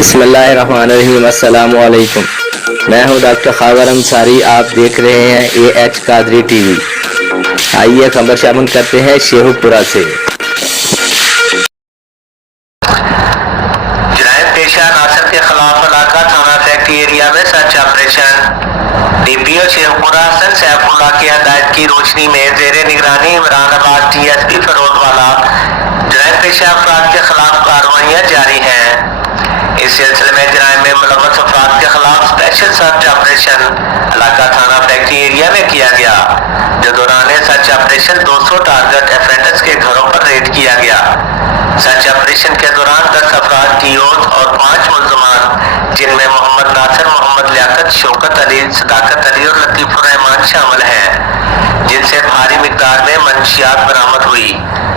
بسم اللہ الرحمن الرحیم، السلام علیکم۔ میں ہوں ڈاکٹر خاور انصاری، آپ دیکھ رہے ہیں AH قادری ٹی وی۔ آئیے خبر شامل کرتے ہیں شیخو پورہ سے۔ جرائم پیشہ ناصر کے خلاف علاقہ تھانہ فیکٹری ایریا میں سرچ آپریشن۔ DPO شیخو پورہ حسن سیف اللہ کی ہدایت کی روشنی میں زیر نگرانی عمران آباد DSP فیروز والا جرائم پیشہ افراد کے خلاف کارروائیاں جاری ہیں۔ اس سلسلے میں جرائم میں ملوث افراد کے خلاف اسپیشل سرچ آپریشن علاقہ تھانہ فیکٹری ایریا میں کیا گیا، جو دوران سرچ آپریشن 200 ٹارگٹ افینڈرز کے گھروں پر ریڈ کیا گیا۔ سرچ آپریشن کے دوران 10 افراد TOs اور 5 ملزمان، جن میں محمد ناصر، محمد لیاقت، شوکت علی، صداقت علی اور لطیف الرحمان شامل ہیں، جن سے بھاری مقدار میں منشیات برآمد ہوئی،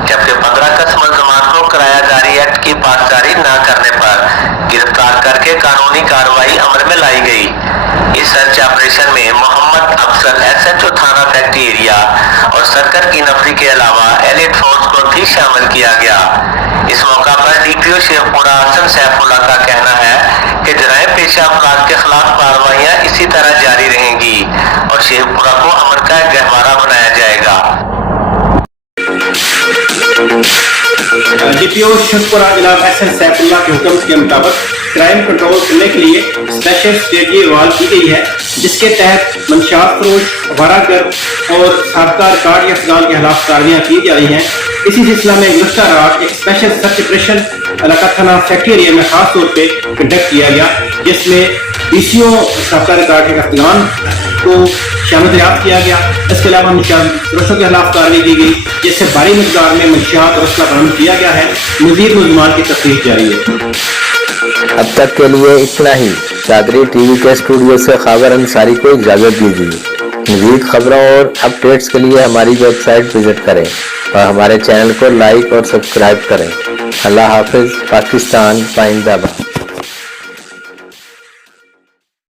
جبکہ 15 کس ملزمان کو کرایہ داری ایکٹ کی پاسداری نہ کرنے پر گرفتار کر کے قانونی کارروائی عمل میں لائی گئی۔ اس سرچ آپریشن میں محمد افضل SHO تھانہ فیکٹری ایریا اور سرکر کی نفری کے علاوہ ایلیٹ فورس کو بھی شامل کیا گیا۔ اس موقع پر DPO شیخو پورہ حسن سیف اللہ کا کہنا ہے کہ جرائم پیشہ افراد کے خلاف کارروائیاں اسی طرح جاری رہیں گی اور شیخو پورہ کو امن کا ایک گہوارہ بنایا جائے گا۔ DPO شیخو پورہ جناب SN سیف اللہ کے حکم کے مطابق کرائم کنٹرول کرنے کے لیے اسپیشل اسٹریٹجی ایوالو کی گئی ہے، جس کے تحت منشیات فروش، آوارہ گرد اور سابقہ ریکارڈ یا افغان کے خلاف کاروائیاں کی جا رہی ہیں۔ اسی سلسلہ میں گزشتہ رات ایک اسپیشل سرچ آپریشن علاقہ تھانہ فیکٹری ایریا میں خاص طور پہ کنڈکٹ کیا گیا، جس میں DCO سابقہ ریکارڈ کے افغان کو شامل دریافت کیا گیا۔ اس کے علاوہ منشیات فروشوں کے خلاف کارروائی کی گئی، جس سے بڑی مقدار میں منشیات اور اسلحہ برآمد کیا گیا ہے۔ مزید ملزمان کی تفتیش جاری ہے۔ اب تک کے لیے اتنا ہی۔ قادری ٹی وی کے اسٹوڈیو سے خاور انصاری کو اجازت دیجیے۔ مزید خبروں اور اپڈیٹس کے لیے ہماری ویب سائٹ وزٹ کریں اور ہمارے چینل کو لائک اور سبسکرائب کریں۔ اللہ حافظ۔ پاکستان پائندہ باد۔